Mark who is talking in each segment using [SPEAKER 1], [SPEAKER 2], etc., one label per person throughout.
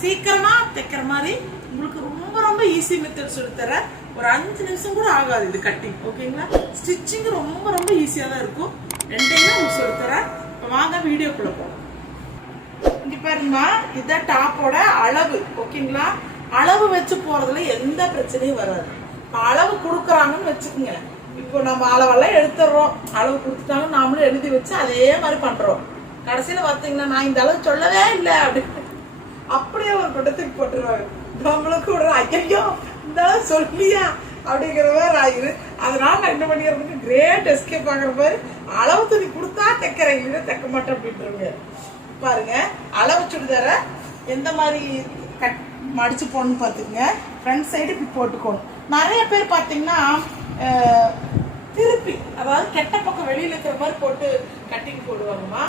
[SPEAKER 1] சீக்கிரமா தைக்கிற மாதிரி உங்களுக்கு ரொம்ப ரொம்ப ஈஸி மெத்தட் சொல்லித்தரேன். ஒரு அஞ்சு நிமிஷம் கூட ஆகாது இது கட்டிங் ஓகேங்களா ஸ்டிச்சிங் ரொம்ப ரொம்ப ஈஸியாக தான் இருக்கும். ரெண்டையும் உங்களுக்கு சொல்லித்தரேன். இப்போ வாங்க வீடியோ போகலாம் இங்க பாருங்கம்மா இதுதான் டாப்போட அளவு ஓகேங்களா அளவு வச்சு போறதுல எந்த பிரச்சனையும் வராது. அளவு கொடுக்குறாங்கன்னு வச்சுக்கோங்க. இப்போ நம்ம அளவெல்லாம் எடுத்துடுறோம். அளவு கொடுத்துட்டாங்க நாமளும் எழுதி வச்சு அதே மாதிரி பண்றோம். கடைசியில பார்த்தீங்கன்னா நான் இந்த அளவு சொல்லவே இல்லை அப்படின்னு அப்படியே ஒரு குட்டத்துக்கு போட்டுருவாங்க. நம்மளுக்கு கூட ஐயோ இந்த சொல்லியா? அப்படிங்கிற மாதிரி ஆயிரு அதனால நான் என்ன பண்ணிக்கிறதுக்கு கிரேட் எஸ்கேப் ஆகிற மாதிரி அளவு துணி கொடுத்தா தைக்கிறேன். இல்லை தைக்க மாட்டேன் அப்படின்ட்டுருங்க பாருங்க அளவு சுடிதார எந்த மாதிரி கட் மடிச்சு போடணும்னு பார்த்துக்குங்க. ஃப்ரண்ட் சைடு இப்படி போட்டுக்கணும். நிறைய பேர் பார்த்தீங்கன்னா திருப்பி அதாவது கெட்ட பக்கம் வெளியில் இருக்கிற மாதிரி போட்டு கட்டிங் போடுவாங்கம்மா.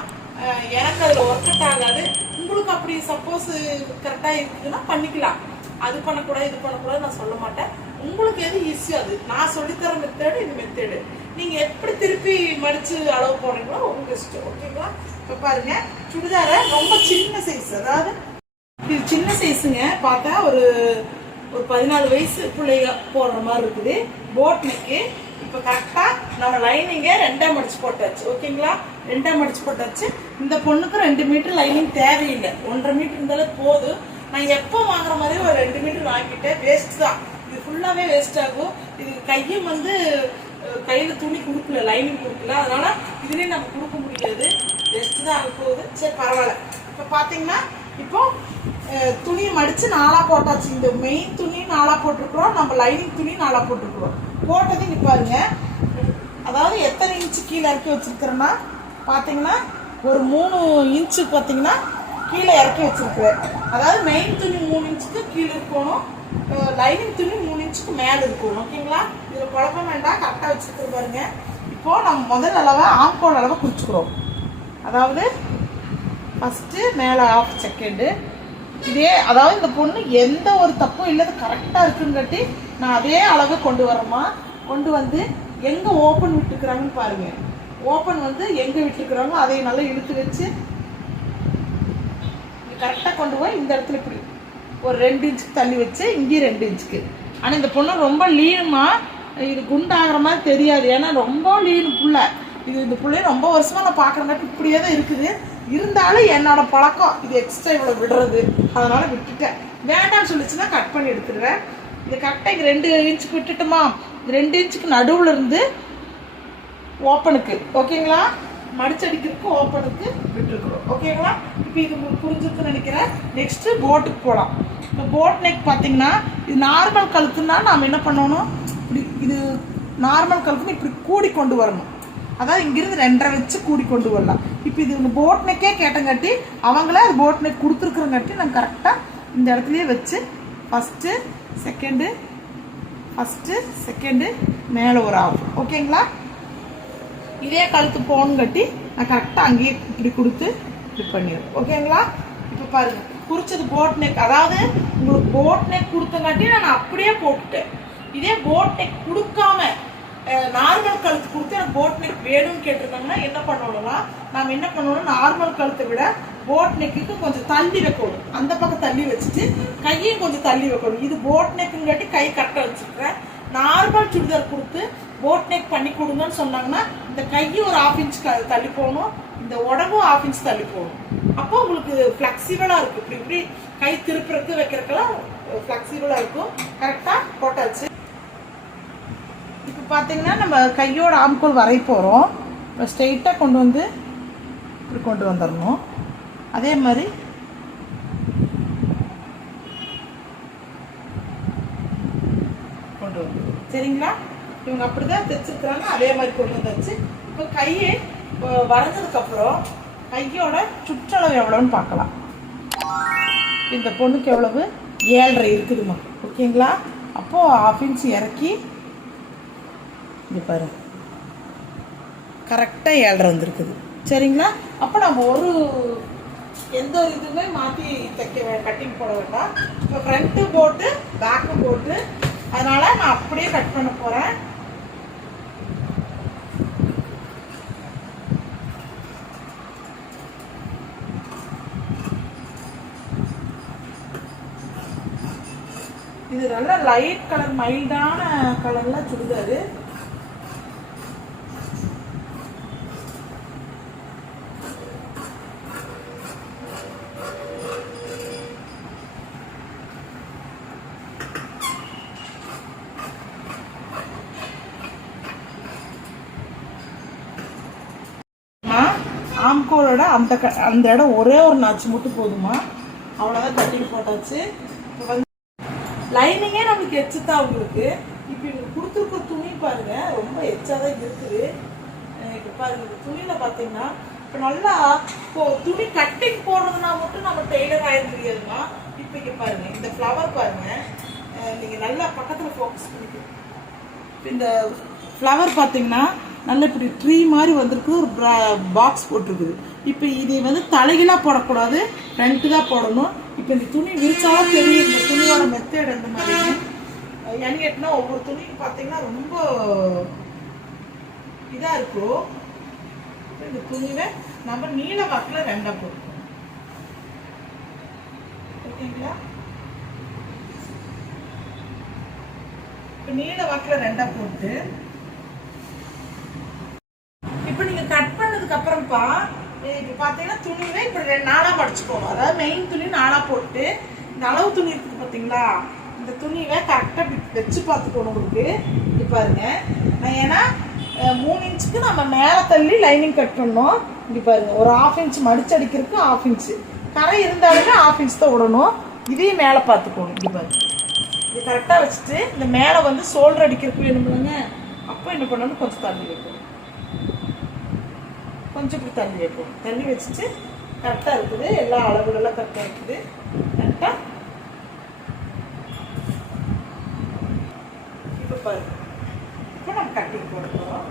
[SPEAKER 1] எனக்கு அதில் ஒர்க் அவுட் ஆகாது. உங்களுக்கு அப்படி சப்போஸ் கரெக்டாக இருக்குதுன்னா பண்ணிக்கலாம். அது பண்ணக்கூடாது இது பண்ணக்கூடாது நான் சொல்ல மாட்டேன். உங்களுக்கு எது ஈஸியோ அது? நான் சொல்லித்தர மெத்தேடு இது மெத்தேடு நீங்கள் எப்படி திருப்பி மடித்து அளவு போடுறீங்களோ உங்க இஷ்டம் ஓகேங்களா இப்போ பாருங்க. சுடிதாரை ரொம்ப சின்ன சைஸ் அதாவது இது சின்ன சைஸுங்க பார்த்தா ஒரு ஒரு பதினாலு வயசு பிள்ளைங்க போடுற மாதிரி இருக்குது. போட் நெக்கு இப்போ கரெக்டாக நம்ம லைனிங்கே ரெண்டாக மடிச்சு போட்டாச்சு. ஓகேங்களா? ரெண்டாக மடிச்சு போட்டாச்சு. இந்த பொண்ணுக்கு ரெண்டு மீட்டர் லைனிங் தேவையில்லை. ஒன்றரை மீட்டர் இருந்தாலே போதும். நான் எப்போ வாங்குற மாதிரி ஒரு ரெண்டு மீட்டர் வாங்கிட்டேன். வேஸ்ட் தான். இது ஃபுல்லாகவே வேஸ்ட் ஆகும். இது கையும் வந்து கையில் துணி கொடுக்கல லைனிங் கொடுக்கல. அதனால இதுலேயும் நம்ம கொடுக்க முடியாது. வேஸ்ட் தான் ஆக போகுது. சரி பரவாயில்ல. இப்போ பார்த்தீங்கன்னா இப்போ துணியை மடித்து நாளாக போட்டாச்சு. இந்த மெயின் துணி நாளாக போட்டிருக்கிறோம். நம்ம லைனிங் துணி நாளாக போட்டிருக்கிறோம். போட்டதையும் நிற்பாருங்க பாருங்க அதாவது எத்தனை இன்ச்சு கீழே இறக்கி வச்சிருக்கிறேன்னா பார்த்தீங்கன்னா ஒரு மூணு இன்ச்சு பார்த்தீங்கன்னா கீழே இறக்கி வச்சுருக்குறேன். அதாவது மெயின் துணி மூணு இன்ச்சுக்கு கீழே இருக்கணும். லைனிங் துணி மூணு இன்ச்சுக்கு மேலே இருக்கணும். ஓகேங்களா? இதில் குழப்பம் வேண்டாம். கரெக்டாக வச்சுருக்குற பாருங்க. இப்போ நம்ம முதல் அளவை ஆம்கோல் அளவை குறிச்சுக்கிறோம். அதாவது ஃபஸ்ட்டு மேலே ஆஃப் செகண்டு இதே அதாவது இந்த பொண்ணு எந்த ஒரு தப்பும் இல்லாத கரெக்டாக இருக்குங்காட்டி நான் அதே அளவு கொண்டு வரேம்மா. கொண்டு வந்து எங்கே ஓப்பன் விட்டுக்கிறாங்கன்னு பாருங்க. ஓப்பன் வந்து எங்கே விட்டுருக்குறாங்களோ அதை நல்லா இழுத்து வச்சு கரெக்டாக கொண்டு போய் இந்த இடத்துல இப்படி ஒரு ரெண்டு இன்ச்சுக்கு தள்ளி வச்சு இங்கேயும் ரெண்டு இன்ச்சுக்கு ஆனால் இந்த பொண்ணு ரொம்ப லீனுமா இது குண்டாகிற மாதிரி தெரியாது. ஏன்னா ரொம்ப லீனு புள்ள. இது இந்த பிள்ளைய ரொம்ப வருஷமா நான் பார்க்குறங்காட்டி இப்படியே தான் இருக்குது. இருந்தாலும் என்னோட பழக்கம் இது எக்ஸ்ட்ரா இவ்வளோ விடுறது. அதனால விட்டுட்டேன். வேண்டாம்னு சொல்லிச்சுன்னா கட் பண்ணி எடுத்துடுவேன். இது கரெக்டாக ரெண்டு இன்ச்சுக்கு விட்டுட்டுமா? இந்த ரெண்டு இன்ச்சுக்கு நடுவில் இருந்து ஓப்பனுக்கு ஓகேங்களா மடிச்சடிக்கிறதுக்கு ஓப்பனுக்கு விட்டுருக்குறோம். ஓகேங்களா இப்போ இது உங்களுக்கு புரிஞ்சிருக்குன்னு நினைக்கிறேன். நெக்ஸ்ட்டு போட்டுக்கு போகலாம் இப்போ போட் நெக் பார்த்தீங்கன்னா இது நார்மல் கழுத்துன்னா நாம் என்ன பண்ணணும்? இப்படி இது நார்மல் கழுத்துன்னு இப்படி கூடி கொண்டு வரணும். அதாவது இங்கிருந்து ரெண்டரை வச்சு கூடி கொண்டு வரலாம். இப்போ இது இந்த போட் நெக்கே கேட்டங்காட்டி அவங்களே அது போட் நெக் கொடுத்துருக்குறங்காட்டி நம்ம கரெக்டாக இந்த இடத்துலையே வச்சு ஃபஸ்ட்டு செகண்டு ஃபஸ்ட்டு செகண்டு மேலே ஒரு ஆகும் ஓகேங்களா இதே கழுத்து போன் கட்டி நான் கரெக்டாக அங்கேயே இப்படி கொடுத்து இது பண்ணிடுறேன் ஓகேங்களா இப்போ பாருங்கள் குறிச்சது போட் நெக் அதாவது உங்களுக்கு போட் நெக் கொடுத்தங்காட்டி நான் அப்படியே போட்டுட்டேன். இதே போட் நெக் கொடுக்காம நார்மல் கழுத்து கொடுத்து எனக்கு போட் நெக் வேணும்னு கேட்டிருந்தாங்கன்னா என்ன பண்ணணும்னா நாம் என்ன பண்ணணும் நார்மல் கழுத்தை விட போட் நெக்குக்கு கொஞ்சம் தள்ளி வைக்கணும். அந்த பக்கம் தள்ளி வச்சுட்டு கையையும் கொஞ்சம் தள்ளி வைக்கணும். இது போட் நெக்குங்காட்டி கை கரெக்டாக வச்சுருக்கேன் நார்மல் சுடிதார் கொடுத்து போட் நெக் பண்ணி கொடுங்கன்னு சொன்னாங்கன்னா இந்த கையும் ஒரு ஆஃப் இன்ச் க- தள்ளி போகணும். இந்த உடம்பும் ஆஃப் இன்ச் தள்ளி போகணும். அப்போ உங்களுக்கு ஃப்ளெக்சிபிளாக இருக்கும். இப்படி இப்படி கை திருப்புறதுக்கு வைக்கிறதுக்கெல்லாம் ஃப்ளெக்சிபிளாக இருக்கும். கரெக்டாக போட்டாச்சு. பார்த்தீங்கன்னா நம்ம கையோட ஆம்கோல் வரை போகிறோம் இப்போ ஸ்ட்ரெயிட்டாக கொண்டு வந்து இப்படி கொண்டு வந்துடணும் அதே மாதிரி கொண்டு வந்து. சரிங்களா? இவங்க அப்படிதான் தைச்சிருக்கிறாங்க. அதே மாதிரி கொண்டு வந்துச்சு இப்போ கையை வரைஞ்சதுக்கப்புறம் கையோட சுற்றளவு எவ்வளோன்னு பார்க்கலாம். இந்த பொண்ணுக்கு எவ்வளவு? ஏழரை இருக்குதுமா ஓகேங்களா? அப்போது ஆஃப் இன்ச் இறக்கி இங்கே பாரு. கரெக்டாக ஏழரை வந்திருக்குது. சரிங்களா? அப்போ நம்ம ஒரு எந்த ஒரு இதுவுமே மாற்றி தைக்க கட்டிங் போட வேண்டாம். இப்போ ஃப்ரண்ட்டு போட்டு பேக்கு போட்டு அதனால் நான் அப்படியே கட் பண்ண போகிறேன் இது நல்ல லைட் கலர் மைல்டான கலரில் சுடிதாரு ஆம்கோலோட அந்த க- அந்த இடம் ஒரே ஒரு நாச்சு மட்டும் போதுமா? அவ்வளோதான் கட்டிங் போட்டாச்சு. லைனிங்கே நமக்கு எச்சு தான் உங்களுக்கு இப்போ இவங்க கொடுத்துருக்க துணி பாருங்க ரொம்ப எச்சா தான் இருக்குது இப்போ பாருங்க துணியில் பார்த்தீங்கன்னா இப்போ நல்லா இப்போ துணி கட்டிங் போடுறதுனா மட்டும் நம்ம டெய்லர் ஆயிட இப்போ இங்கே பாருங்க இந்த ஃப்ளவர் பாருங்க. நீங்கள் நல்லா பக்கத்தில் ஃபோக்கஸ் பண்ணிக்கணும் இந்த ஃப்ளவர் பார்த்தீங்கன்னா நல்ல இப்படி ட்ரீ மாதிரி வந்திருக்கு ஒரு பாக்ஸ் போட்டிருக்குது. இப்போ இதை வந்து தலைகீழாக போடக்கூடாது ஃப்ரண்ட்டு தான் போடணும். இப்போ இந்த துணி விரிச்சாலும் தெரியும் இந்த துணியோட மெத்தேட் அந்த மாதிரி ஏன்னு ஒவ்வொரு துணியும் பார்த்தீங்கன்னா ரொம்ப இதாக இருக்கும் இந்த துணியை நம்ம நீல வாக்கில் ரெண்டாக போடுவோம் ஓகேங்களா? இப்போ நீல வாக்கில் ரெண்டாக போட்டு இப்போ நீங்க கட் பண்ணதுக்கு இப்போ பார்த்தீங்கன்னா துணியில இப்படி ரெண்டு நாளாக மடிச்சுக்கோங்க. அதாவது மெயின் துணி நாளாக போட்டு இந்த அளவு துணி இருக்குது பார்த்தீங்களா இந்த துணியை கரெக்டாக வச்சு பார்த்துக்கணும் உங்களுக்கு. இது பாருங்க. நான் ஏன்னா மூணு இன்ச்சுக்கு நம்ம மேலே தள்ளி லைனிங் கட் பண்ணோம் பாருங்க. ஒரு ஆஃப் இன்ச் மடிச்சு அடிக்கிறதுக்கு ஆஃப் இன்ச்சு கரை இருந்தாலுமே ஆஃப் இன்ச் தான் விடணும். இதையும் மேலே பார்த்துக்கணும் இப்படி பாருங்க. இது கரெக்டாக வச்சுட்டு இந்த மேலே வந்து சோல்டர் அடிக்கிறதுக்கு வேணும்லங்க. அப்போ என்ன பண்ணணும்? கொஞ்சம் தள்ளி வைக்கணும். கொஞ்சம் இப்படி தண்ணி வைப்போம். தண்ணி வச்சுட்டு கரெக்டாக இருக்குது. எல்லா அளவுகளெல்லாம் கரெக்டாக இருக்குது. கரெக்டாக இப்போ பாருங்க இப்போ நம்ம கட்டிங் போட்டுக்கிறோம்.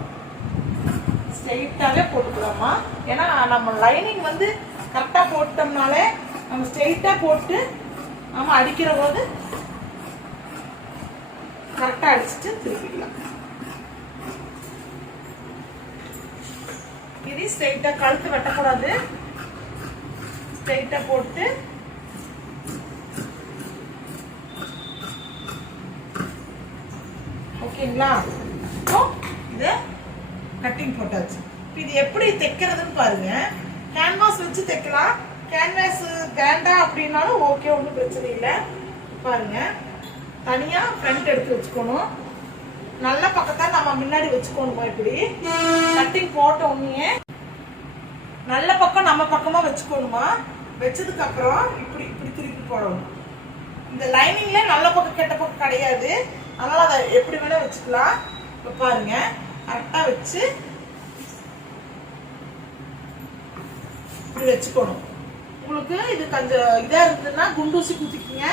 [SPEAKER 1] ஸ்ட்ரெயிட்டாகவே போட்டுக்கலாமா ஏன்னா நம்ம லைனிங் வந்து கரெக்டாக போட்டோம்னாலே நம்ம ஸ்ட்ரெயிட்டாக போட்டு நம்ம அடிக்கிற போது கரெக்டாக அடிச்சுட்டு திருப்பிக்கலாம் இது ஸ்ட்ரெயிட்டா கழுத்து வெட்டக்கூடாது. ஸ்ட்ரெயிட்டா போட்டு. ஓகேங்களா? இப்போ இது கட்டிங் போட்டாச்சு. இப்போ இது எப்படி தைக்கிறதுன்னு பாருங்க. கேன்வாஸ் வச்சு தைக்கலாம். கேன்வாஸ் வேண்டாம் அப்படின்னாலும் ஓகே ஒன்றும் பிரச்சனை இல்லை. பாருங்க. தனியா ஃப்ரண்ட் எடுத்து வச்சுக்கணும். நல்ல பக்கத்தை நம்ம முன்னாடி வச்சுக்கோணுமா இப்படி? கட்டிங் போட்ட உடனே நல்ல பக்கம் நம்ம பக்கமா வச்சுக்கணுமா? வச்சதுக்கு அப்புறம் இப்படி இப்படி திருப்பி போடணும். இந்த லைனிங்ல நல்ல பக்கம் கெட்ட பக்கம் கிடையாது. அதனால அதை எப்படி வேணா வச்சுக்கலாம். இப்ப பாருங்க. கரெக்டா வச்சு இப்படி வச்சுக்கணும். உங்களுக்கு இது கொஞ்சம் இதா இருந்ததுன்னா குண்டூசி குத்திக்கிங்க.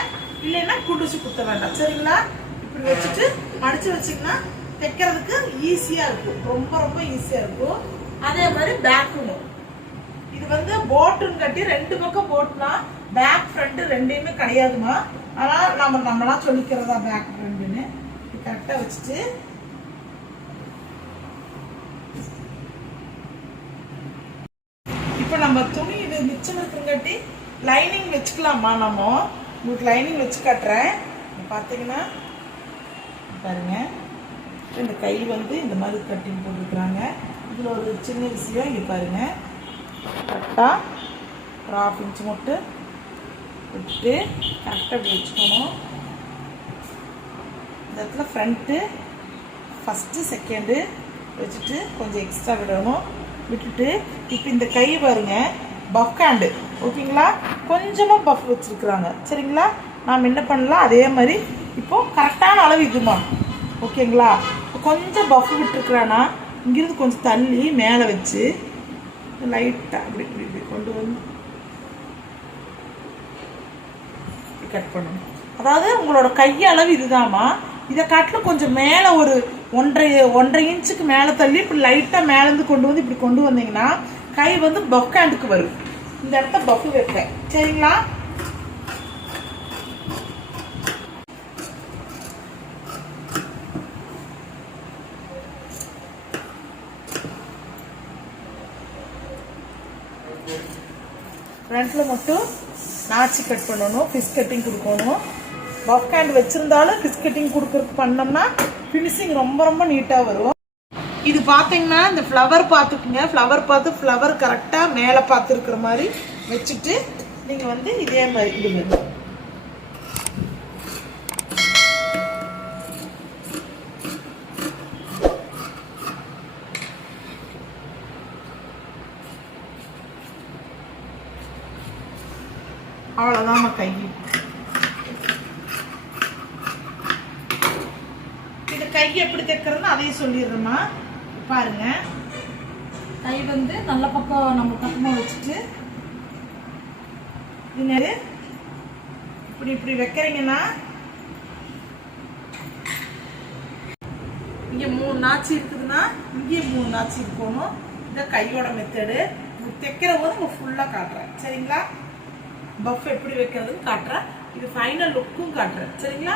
[SPEAKER 1] இல்லைன்னா குண்டூசி குத்த வேண்டாம். சரிங்களா? இப்படி வச்சுட்டு மடிச்சு வச்சீங்கன்னா தைக்கிறதுக்கு ஈஸியா இருக்கும். ரொம்ப ரொம்ப ஈஸியா இருக்கும். அதே மாதிரி பேக்கும் இது வந்து போட்டுன்னு கட்டி ரெண்டு பக்கம் போட்டுனா பேக் ஃப்ரண்ட் ரெண்டையுமே கிடையாதுமா? ஆனா நம்ம நம்மளா சொல்லிக்கிறதா பேக் ஃப்ரண்ட்னு கரெக்டா வச்சுட்டு. இப்போ நம்ம துணி இது மிச்சம் இருக்குங்காட்டி லைனிங் வச்சுக்கலாமா நம்ம? உங்களுக்கு லைனிங் வச்சு கட்டுறேன். பார்த்தீங்கன்னா பாருங்கள் இந்த கை வந்து இந்த மாதிரி கட்டிங் போட்டுருக்குறாங்க. இதில் ஒரு சின்ன விஷயம் இங்கே பாருங்கள் கரெக்டாக ஒரு ஆஃப் இன்ச் மட்டும் விட்டுட்டு கரெக்டாக வச்சுக்கணும். இந்த இடத்துல ஃப்ரண்ட்டு ஃபஸ்ட்டு செகண்டு வச்சுட்டு கொஞ்சம் எக்ஸ்ட்ரா விடணும். விட்டுட்டு இப்போ இந்த கை பாருங்க. பஃப் ஹேண்டு ஓகேங்களா கொஞ்சமாக பஃப் வச்சுருக்குறாங்க. சரிங்களா? நாம் என்ன பண்ணலாம்? அதே மாதிரி இப்போது கரெக்டான அளவு இதுமா ஓகேங்களா? இப்போ கொஞ்சம் பஃப் விட்டுருக்குறானா இங்கிருந்து கொஞ்சம் தள்ளி மேலே வச்சு லைட்டாக அப்படி இப்படி இப்படி கொண்டு வந்து கட் பண்ணணும். அதாவது உங்களோட கையளவு இதுதாம்மா. இதை காட்டிலும் கொஞ்சம் மேலே ஒரு ஒன்றரை ஒன்றரை இன்ச்சுக்கு மேலே தள்ளி இப்படி லைட்டாக மேலேருந்து கொண்டு வந்து இப்படி கொண்டு வந்தீங்கன்னா கை வந்து பஃப் ஹேண்டுக்கு வரும். இந்த இடத்த பஃப் வைப்பேன். சரிங்களா? ஃப்ரண்ட்டில் மட்டும் நாச்சி கட் பண்ணணும் ஃபிஷ் கட்டிங் கொடுக்கணும். பஃப் ஹேண்ட் ஃபிஷ் கட்டிங் கொடுக்குறதுக்கு பண்ணோம்னா ஃபினிஷிங் ரொம்ப ரொம்ப நீட்டாக வரும். இது பார்த்தீங்கன்னா இந்த ஃப்ளவர் பார்த்துக்குங்க. ஃப்ளவர் பார்த்து ஃப்ளவர் கரெக்டாக மேலே பார்த்துருக்குற மாதிரி வச்சுட்டு நீங்கள் வந்து இதே மாதிரி இது அவ்வளோதான் கை. இது கை எப்படி தைக்கிறதுன்னு அதையும் சொல்லிடுறோம்மா. பாருங்க. கை வந்து நல்ல பக்கம் நம்ம பக்கமாக வச்சுட்டு என்னது? இப்படி இப்படி வைக்கிறீங்கன்னா இங்கே மூணு நாச்சி இருக்குதுன்னா இங்கேயும் மூணு நாச்சி இருக்கணும் இந்த கையோட மெத்தடு தைக்கிற போது நம்ம ஃபுல்லாக காட்டுறேன். சரிங்களா? பஃப் எப்படி வைக்கிறதுன்னு காட்டுறேன். இது ஃபைனல் லுக்கும் காட்டுறேன். சரிங்களா?